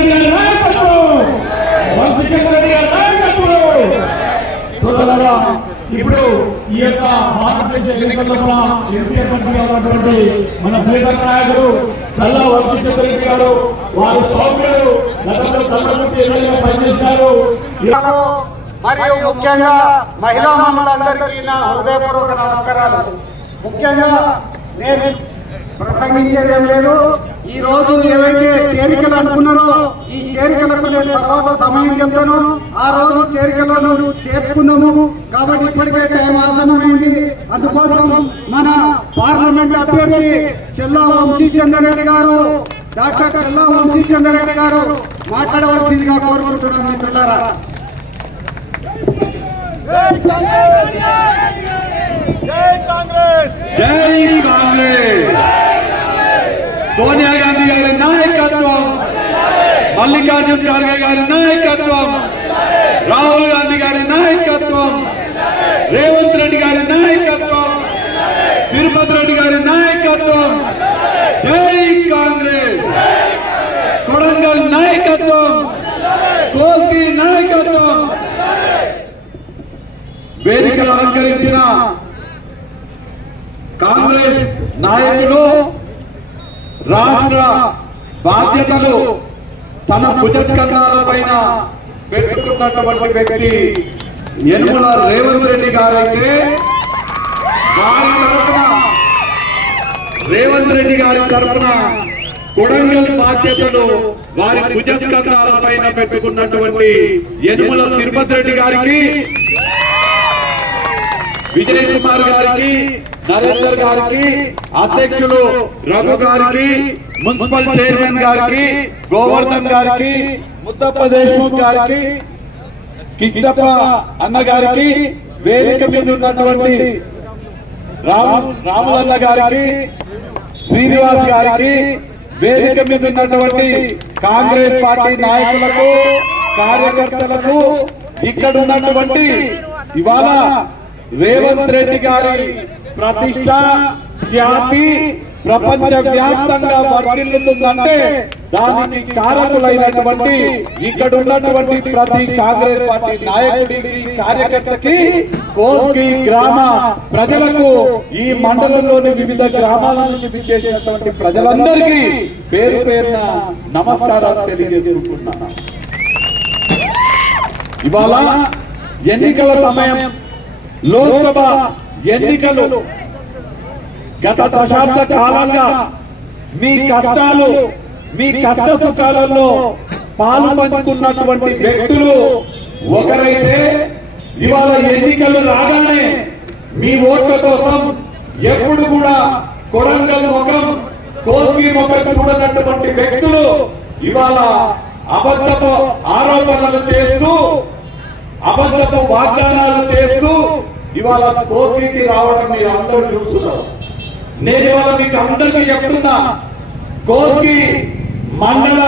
రెడ్డి గారి నాయకత్వం. వంశీచంద్ర రెడ్డి గారి నాయకత్వం. సోదరులారా, ఇప్పుడు ఈ యొక్క భారతదేశ ఎన్నికల్లో కూడా ఎంపీ అభ్యర్థిగా ఉన్నటువంటి మన ప్రియతమ నాయకుడు చల్లా వంశీచంద్ర రెడ్డి గారు వారి సౌకర్యాలు గతంలో కళ్ళముట్టి ఎమ్మెల్యేగా పనిచేశారు. మరియు ముఖ్యంగా మహిళా మమ్మలందరికీ నా హృదయపూర్వక నమస్కారాలు. ముఖ్యంగా నేను ప్రసంగించేది లేదు. ఈ రోజు ఏవైతే చేరికలు అనుకున్నారో ఈ చేరికలకు నేను తర్వాత సమయం చెప్తాను. ఆ రోజు చేరికలను చేర్చుకుందాము. కాబట్టి ఇప్పటికే టైం ఆసనమైంది అందుకోసం మన పార్లమెంట్ అభ్యర్థి చెల్లా వంశీచంద్రరెడ్డి గారు డాక్టర్ చెల్లా వంశీచంద్రరెడ్డి గారు మాట్లాడవలసిందిగా కోరుకుంటున్నాను మిత్రులారా జై కాంగ్రెస్ సోనియా గాంధీ గారి నాయకత్వం మల్లికార్జున్ ఖార్గే గారి నాయకత్వం. రాహుల్ గాంధీ గారి నాయకత్వం. రేవంత్ రెడ్డి గారి నాయకత్వం. తిరుపతి రెడ్డి గారి నాయకత్వం. జై కాంగ్రెస్. కొడంగల్ నాయకత్వం. కోసి నాయకత్వం. వేదికలు అలంకరించిన కాంగ్రెస్ నాయకులు రాష్ట్ర బాధ్యతలు తన భుజస్కంధాల పైన పెట్టుకున్నటువంటి వ్యక్తి యనుమల రేవంత్ రెడ్డి గారైతే వారి తరఫున రేవంత్ రెడ్డి గారి తరఫున కొడంగల్ బాధ్యతలు వారి భుజస్కంధాల పైన పెట్టుకున్నటువంటి యనుమల తిరుపతి రెడ్డి గారికి విజయ్ కుమార్ గారికి నరేందర్ గారికి అధ్యక్షులు రఘు గారికి మున్సిపల్ చైర్మన్ గారికి గోవర్ధన్ గారికి ముద్దప్ప దేశ్ముఖ్ గారికి కిష్టప్ప అన్న గారికి వేదిక మీద ఉన్నటువంటి రామ్ రాములన్న గారికి శ్రీనివాస్ గారికి వేదిక మీద ఉన్నటువంటి కాంగ్రెస్ పార్టీ నాయకులకు కార్యకర్తలకు ఇక్కడ ఉన్నటువంటి ఇవాళ రేవంత్ రెడ్డి గారి ప్రతిష్ట ఖ్యాతి ప్రపంచ వ్యాప్తంగా వర్తిల్లుతుందంటే దానికి కారకులైనటువంటి ఇక్కడ ఉన్నటువంటి ప్రతి కాంగ్రెస్ పార్టీ నాయకుడికి కార్యకర్తకి కోస్కి గ్రామ ప్రజలకు ఈ మండలంలోని వివిధ గ్రామాల నుంచి విచ్చేసినటువంటి ప్రజలందరికీ పేరు పేరున నమస్కారాలు తెలియజేసుకుంటున్నాను. ఇవాళ ఎన్నికల సమయం. లోక్సభ ఎన్నికలు గత దశాబ్ద కాలంగా మీ కష్టాలు మీ కష్ట సుఖాలలో పాలు పంచుకున్నటువంటి వ్యక్తులు ఒకరైతే ఇవాళ ఎన్నికలు రాగానే మీ ఓట్ల కోసం ఎప్పుడు కూడా కొడంగల్ ముఖం కోసి ముఖం చూడనటువంటి వ్యక్తులు ఇవాళ అబద్ధపు ఆరోపణలు చేస్తూ అబద్ధపు వాగ్దానాలు చేస్తూ ఇవాళ కోర్టుకి రావడం మీరు అందరూ చూస్తున్నారు. నేను ఇవాళ మీకు అందరికీ చెప్తున్నా కోర్టుకి మండల